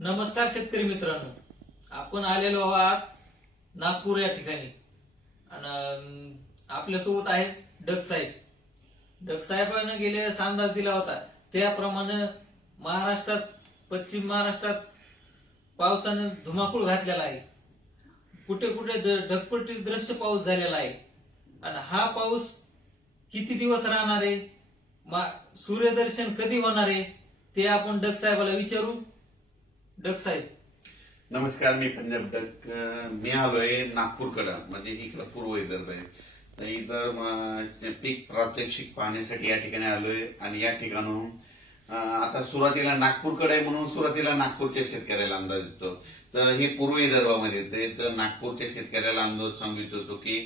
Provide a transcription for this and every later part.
नमस्कार शेतकरी मित्रांनो आपण आलेलो आहात नागपूर या ठिकाणी आणि आपल्यासोबत आहेत डग साहेब डग साहेबानं गेले अंदाज दिला होता त्याप्रमाणे महाराष्ट्रात पश्चिम महाराष्ट्रात पावसानं धुमाकूळ घातलेला आहे कुठे कुठे ढगपटी दृश्य पाऊस झालेला आहे आणि हा पाऊस किती दिवस राहणार आहे सूर्यदर्शन कधी होणार आहे ते आपण डग साहेबाला विचारू डक साहेब नमस्कार मी पंजाब डक मी आलोय नागपूरकडे म्हणजे इकडे पूर्व विदर्भ आहे इतर पीक प्रात्यक्षिक पाहण्यासाठी या ठिकाणी आलोय आणि या ठिकाणाहून आता सुरुवातीला नागपूरकडे आहे म्हणून सुरुवातीला नागपूरच्या शेतकऱ्याला अंदाज येतो तर हे पूर्व विदर्भामध्ये येते तर नागपूरच्या शेतकऱ्याला अंदाज सांगू इच्छितो की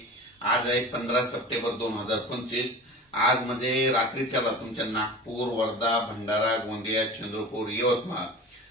आज आहे पंधरा सप्टेंबर दोन हजार पंचवीस आज म्हणजे रात्रीच्याला तुमच्या नागपूर वर्धा भंडारा गोंदिया चंद्रपूर यवतमाळ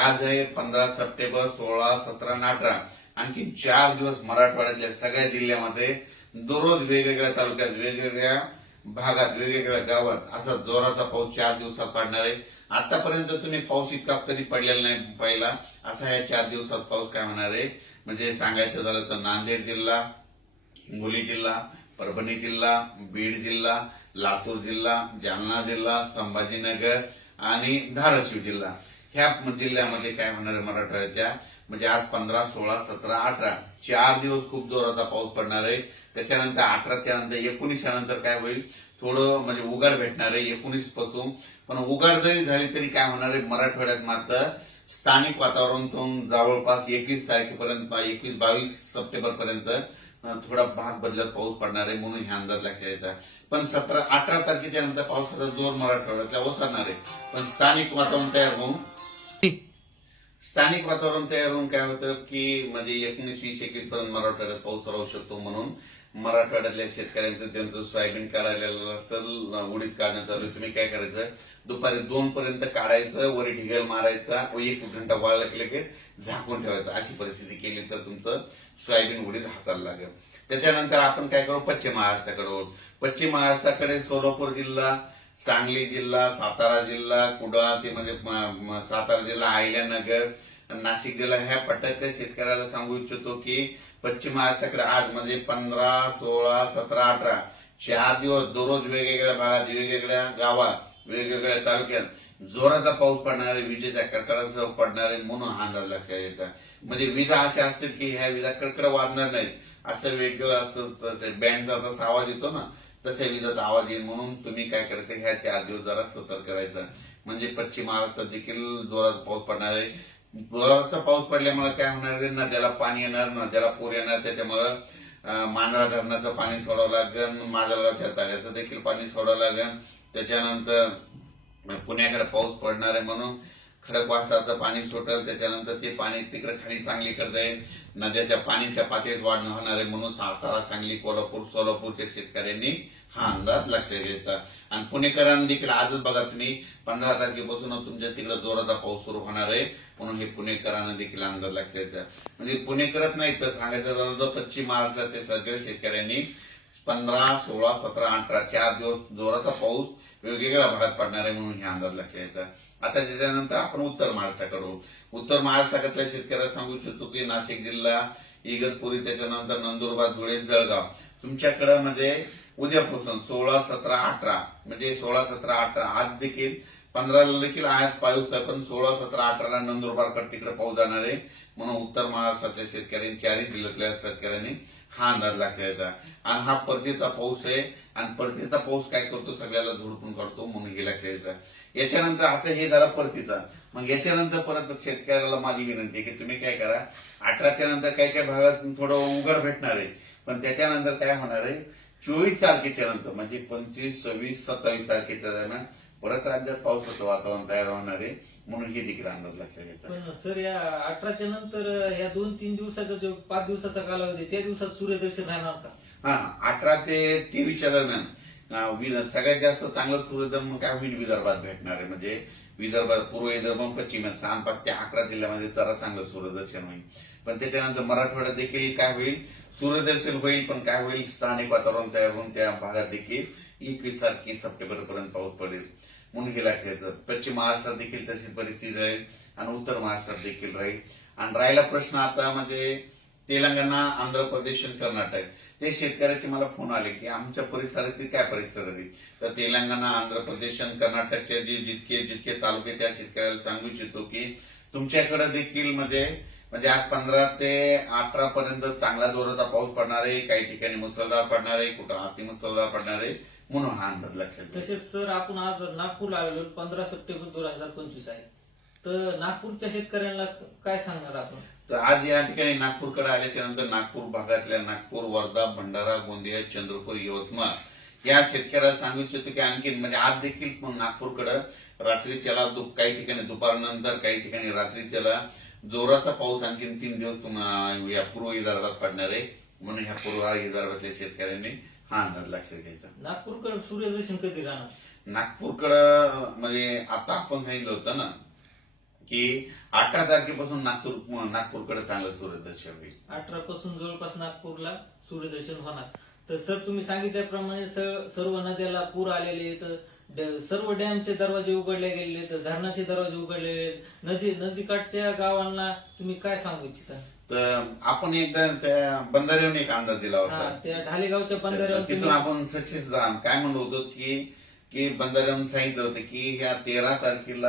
आज आहे पंधरा सप्टेंबर सोळा सतरा आणि अठरा आणखी चार दिवस मराठवाड्यातल्या सगळ्या जिल्ह्यामध्ये दररोज वेगवेगळ्या तालुक्यात वेगवेगळ्या भागात वेगवेगळ्या गावात असा जोराचा पाऊस चार दिवसात पडणार आहे आतापर्यंत तुम्ही पाऊस इतका कधी पडलेला नाही पहिला असा या चार दिवसात पाऊस काय होणार आहे म्हणजे सांगायचं झालं तर नांदेड जिल्हा हिंगोली जिल्हा परभणी जिल्हा बीड जिल्हा लातूर जिल्हा जालना जिल्हा संभाजीनगर आणि धाराशिव जिल्हा ह्या जिल्ह्यामध्ये काय होणार आहे मराठवाड्याच्या म्हणजे आज पंधरा सोळा सतरा अठरा चार दिवस खूप जोराचा पाऊस पडणार आहे त्याच्यानंतर अठराच्या नंतर एकोणीसच्या नंतर काय होईल थोडं म्हणजे उगार भेटणार आहे एकोणीस पासून पण उगार जरी झाली तरी काय होणार आहे मराठवाड्यात मात्र स्थानिक वातावरणातून जवळपास एकवीस तारखेपर्यंत एकवीस बावीस सप्टेंबर पर्यंत थोडा भाग बदलत पाऊस पडणार आहे म्हणून ह्या अंदाज लक्षात पण सतरा अठरा तारखेच्या नंतर पावसाचा जोर मराठवाड्यातला ओसरणार आहे पण स्थानिक वातावरण तयार होऊन स्थानिक वातावरण तयार होऊन काय होतं की म्हणजे एकोणीस वीस एकवीस पर्यंत मराठवाड्यात पाऊस राहू शकतो म्हणून मराठवाड्यातल्या शेतकऱ्यांचं त्यांचं सोयाबीन काढायला उडीद काढण्यात आलं तुम्ही काय करायचं दुपारी दोन पर्यंत काढायचं वरी ढिगल मारायचा व एक घंटा वाळला लागले की झाकून ठेवायचं अशी परिस्थिती केली तर तुमचं सोयाबीन उडीद हाताला लागेल त्याच्यानंतर आपण काय करू पश्चिम महाराष्ट्राकडे पश्चिम महाराष्ट्राकडे सोलापूर जिल्हा सांगली जिल्हा सातारा जिल्हा कुडाळा ते म्हणजे सातारा जिल्हा आयल्यानगर नाशिक जिल्हा ह्या पट्ट्यातल्या शेतकऱ्याला सांगू इच्छितो की पश्चिम महाराष्ट्राकडे आज म्हणजे पंधरा सोळा सतरा अठरा चार दिवस दररोज वेगवेगळ्या भागात वेगवेगळ्या गावात वेगवेगळ्या तालुक्यात जोराचा पाऊस पडणारे विजेच्या कडकडासह पडणारे म्हणून हा अंदाज लक्षात येतात म्हणजे विजा अशा असतील की ह्या विजा कडकड वाजणार नाहीत असं वेगळं असं बँडचा जसा आवाज येतो ना तसे विरोधात आवाज येईल म्हणून तुम्ही काय करायचं ह्याच्या दिवस जरा सतर्क करायचं म्हणजे पश्चिम महाराष्ट्रात देखील जोरात पाऊस पडणार आहे जोराचा पाऊस पडल्यामुळे काय होणार आहे नद्याला पाणी येणार नद्याला पूर येणार त्याच्यामुळे मांजरा धरणाचं पाणी सोडावं लागेल माजरगावच्या तळ्याचं देखील पाणी सोडावं लागेल त्याच्यानंतर पुण्याकडे पाऊस पडणार आहे म्हणून खडकवासाचं पाणी सुटेल त्याच्यानंतर ते पाणी तिकडे खाली सांगलीकडे जाईल नद्याच्या पाणीच्या पातळीत वाढ होणार आहे म्हणून सातारा सांगली कोल्हापूर सोलापूरच्या शेतकऱ्यांनी हा अंदाज लक्ष घ्यायचा आणि पुणेकरांनी देखील आजच बघा तुम्ही पंधरा तारखेपासून तुमच्या तिकडे जोराचा पाऊस सुरू होणार आहे म्हणून हे पुणेकरांना देखील अंदाज लक्ष घ्यायचा म्हणजे पुणेकरच नाही तर सांगायचं झालं तर पश्चिम महाराष्ट्रात ते सगळ्या शेतकऱ्यांनी पंधरा सोळा सतरा अठरा चार दिवस जोराचा पाऊस वेगवेगळ्या भागात पडणार आहे म्हणून हे अंदाज लक्ष घ्यायचा आता त्याच्यानंतर आपण उत्तर महाराष्ट्राकडू उत्तर महाराष्ट्राकडल्या शेतकऱ्याला सांगू इच्छितो की नाशिक जिल्हा इगतपुरी त्याच्यानंतर नंदुरबार धुळे जळगाव तुमच्याकडे म्हणजे उद्यापासून सोळा सतरा अठरा म्हणजे सोळा सतरा अठरा आज देखील पंधराला देखील आज पाऊस आहे पण सोळा सतरा अठराला नंदुरबारकडे तिकडे पाऊस जाणार आहे म्हणून उत्तर महाराष्ट्रातल्या शेतकऱ्यांनी चारही जिल्ह्यातल्या शेतकऱ्यांनी हा अंदाज लागला आणि हा परतीचा पाऊस आहे आणि परतीचा पाऊस काय करतो सगळ्याला धुडपून करतो म्हणून गेला खेळायचा याच्यानंतर आता हे झाला परतीचा मग याच्यानंतर परत शेतकऱ्याला माझी विनंती आहे की तुम्ही काय करा अठराच्या नंतर काय काय भागात थोडं उघड भेटणार आहे पण त्याच्यानंतर काय होणार आहे चोवीस तारखेच्या नंतर म्हणजे पंचवीस सव्वीस सत्तावीस तारखेच्या दरम्यान परत राज्यात पावसाचं वातावरण तयार होणार आहे म्हणून हे देखील अंदाज लक्षात येतात सर या अठराच्या नंतर या दोन तीन दिवसाचा जो पाच दिवसाचा कालावधी त्या दिवसात सूर्यदर्शन राहणार का हा अठरा ते तेवीसच्या दरम्यान सगळ्यात जास्त चांगलं सूर्यदर्शन काय होईल विदर्भात भेटणार आहे म्हणजे विदर्भात पूर्व विदर्भ पश्चिम सहा पाच ते अकरा जिल्ह्यामध्ये जरा चांगलं सूर्यदर्शन होईल पण त्याच्यानंतर मराठवाड्यात देखील काय होईल सूर्यदर्शन होईल पण काय होईल स्थानिक वातावरण तयार होऊन त्या भागात देखील एकवीस तारखे सप्टेंबर पर्यंत पाऊस पडेल म्हणून हे तर पश्चिम महाराष्ट्रात देखील तशी परिस्थिती राहील आणि उत्तर महाराष्ट्रात देखील राहील आणि राहिला प्रश्न आता म्हणजे तेलंगणा आंध्र प्रदेश आणि कर्नाटक ते शेतकऱ्याचे मला फोन आले की आमच्या परिसराची काय परिस्थिती आहे तर तेलंगणा आंध्र प्रदेश आणि कर्नाटकचे जे जितके जितके तालुके त्या शेतकऱ्याला सांगू इच्छितो की तुमच्याकडे देखील म्हणजे म्हणजे आज पंधरा ते अठरा पर्यंत चांगला जोराचा पाऊस पडणार आहे काही ठिकाणी मुसळधार पडणार आहे कुठं अतिमुसळधार पडणार आहे म्हणून हा अंदाज लक्षात तसेच सर आपण आज नागपूर आलेलो पंधरा सप्टेंबर दोन हजार पंचवीस आहे तर नागपूरच्या शेतकऱ्यांना काय सांगणार आपण तर आज या ठिकाणी नागपूरकडे आल्याच्या नंतर नागपूर भागातल्या नागपूर वर्धा भंडारा गोंदिया चंद्रपूर यवतमाळ या शेतकऱ्याला सांगू इच्छितो की आणखी म्हणजे आज देखील नागपूरकडे रात्री चला काही ठिकाणी दुपारनंतर काही ठिकाणी रात्री चला जोराचा पाऊस आणखी तीन दिवस या पूर्व विदर्भात पडणार आहे म्हणून ह्या पूर्व विदर्भातल्या शेतकऱ्यांनी हा अंदाज लक्षात घ्यायचा नागपूरकडे सूर्यदर्शन कधी राहणार नागपूरकडे म्हणजे आता आपण सांगितलं होतं ना की अठरा तारखेपासून नागपूर नागपूरकडे चांगलं सूर्यदर्शन होईल अठरा पासून जवळपास नागपूरला सूर्यदर्शन होणार तर सर तुम्ही सांगितल्याप्रमाणे सर्व नद्याला पूर आलेले तर सर्व डॅमचे दरवाजे उघडले गेलेले तर धरणाचे दरवाजे उघडलेले नदी नदीकाठच्या गावांना तुम्ही काय सांगू इच्छिता तर आपण एकदा त्या बंधाऱ्यावर एक अंदाज दिला होता त्या ढालेगावच्या बंधाऱ्यावर तिथून आपण सक्सेस काय म्हणलो होतो की की बंधाऱ्यानं सांगितलं होतं की ह्या तेरा तारखेला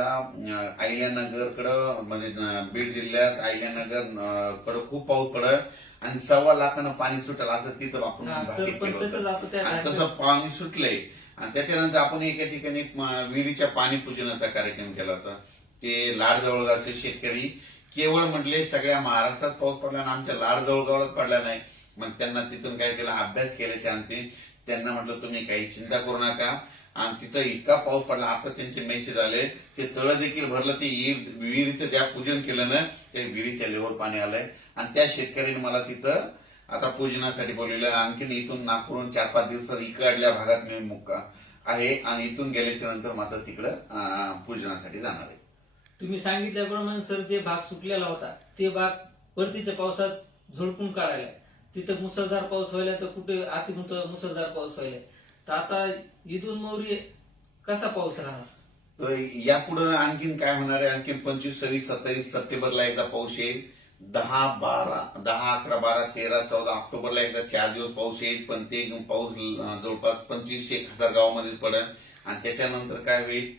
आयल्यानगरकडं म्हणजे बीड जिल्ह्यात आयल्यानगर कडं खूप पाऊस पडत आणि सव्वा लाखानं पाणी सुटलं असं तिथं आपण तसं पाणी सुटले आणि त्याच्यानंतर आपण एका ठिकाणी विहिरीच्या पाणी पूजनाचा कार्यक्रम केला होता ते लाडजवळगावचे शेतकरी केवळ म्हटले सगळ्या महाराष्ट्रात पाऊस पडला आणि आमच्या लाडजवळगावात पडला नाही मग त्यांना तिथून काय केला अभ्यास केल्याच्या अंतिम त्यांना म्हटलं तुम्ही काही चिंता करू नका आणि तिथं इतका पाऊस पडला आता त्यांचे मेसेज आले ते तळ देखील भरलं ते विहिरीचं त्या पूजन केलं ना ते विहिरीच्या लेवर पाणी आलंय आणि त्या शेतकऱ्यांनी मला तिथं आता पूजनासाठी बोलवलं आणखीन इथून नागपूरून चार पाच दिवसात इकडल्या भागात मी मुक्का आहे आणि इथून गेल्याच्या नंतर मात्र तिकडं पूजनासाठी जाणार आहे तुम्ही सांगितल्याप्रमाणे सर जे भाग सुटलेला होता ते भाग परतीच्या पावसात झोडपून काढायला तिथं मुसळधार पाऊस व्हायला तर कुठे मुसळधार पाऊस व्हायला तर आता इथून मौरी कसा पाऊस राहणार तर यापुढे आणखीन काय होणार आहे आणखीन पंचवीस सव्वीस सत्तावीस सप्टेंबरला एकदा पाऊस येईल दहा बारा दहा अकरा बारा तेरा चौदा ऑक्टोबरला एकदा चार दिवस पाऊस येईल पण ते पाऊस जवळपास पंचवीस एक हजार गावामध्ये पडेल आणि त्याच्यानंतर काय होईल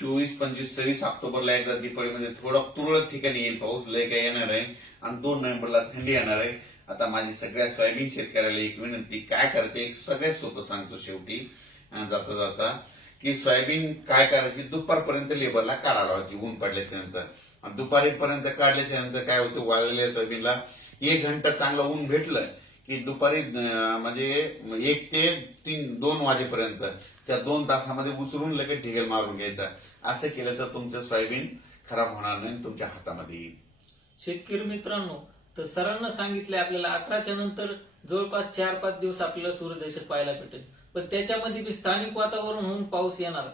चोवीस पंचवीस सव्वीस ऑक्टोबरला एकदा दिपाळीमध्ये म्हणजे थोडा तुरळक ठिकाणी येईल पाऊस लय काय येणार आहे आणि दोन नोव्हेंबरला थंडी येणार आहे आता माझी सगळ्या सोयाबीन शेतकऱ्याला एक विनंती काय करते सगळ्यात सोपं सांगतो शेवटी जाता जाता की सोयाबीन काय करायची दुपारपर्यंत लेबरला काढायला लावायची ऊन पडल्याच्या नंतर दुपारीपर्यंत काढल्याच्या नंतर काय होतं वाळलेल्या सोयाबीनला एक घंटा चांगलं ऊन भेटलं की दुपारी म्हणजे एक ते तीन दोन वाजेपर्यंत त्या दोन तासामध्ये उचलून लगेच ढिगेल मारून घ्यायचा असं केलं तर तुमचं सोयाबीन खराब होणार नाही तुमच्या हातामध्ये येईल शेतकरी मित्रांनो तर सरांना सांगितलंय आपल्याला अठराच्या नंतर जवळपास चार पाच दिवस आपल्याला सूर्यदर्शन पाहायला भेटेल पण त्याच्यामध्ये बी स्थानिक वातावरण होऊन पाऊस येणार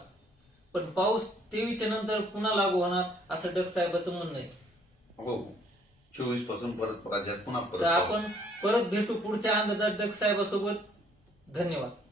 पण पाऊस तेवीसच्या नंतर पुन्हा लागू होणार असं डग साहेबाचं म्हणणं आहे हो चोवीस पासून परत राज्यात पुन्हा परत आपण परत भेटू पुढच्या अंदाजात डग साहेबासोबत धन्यवाद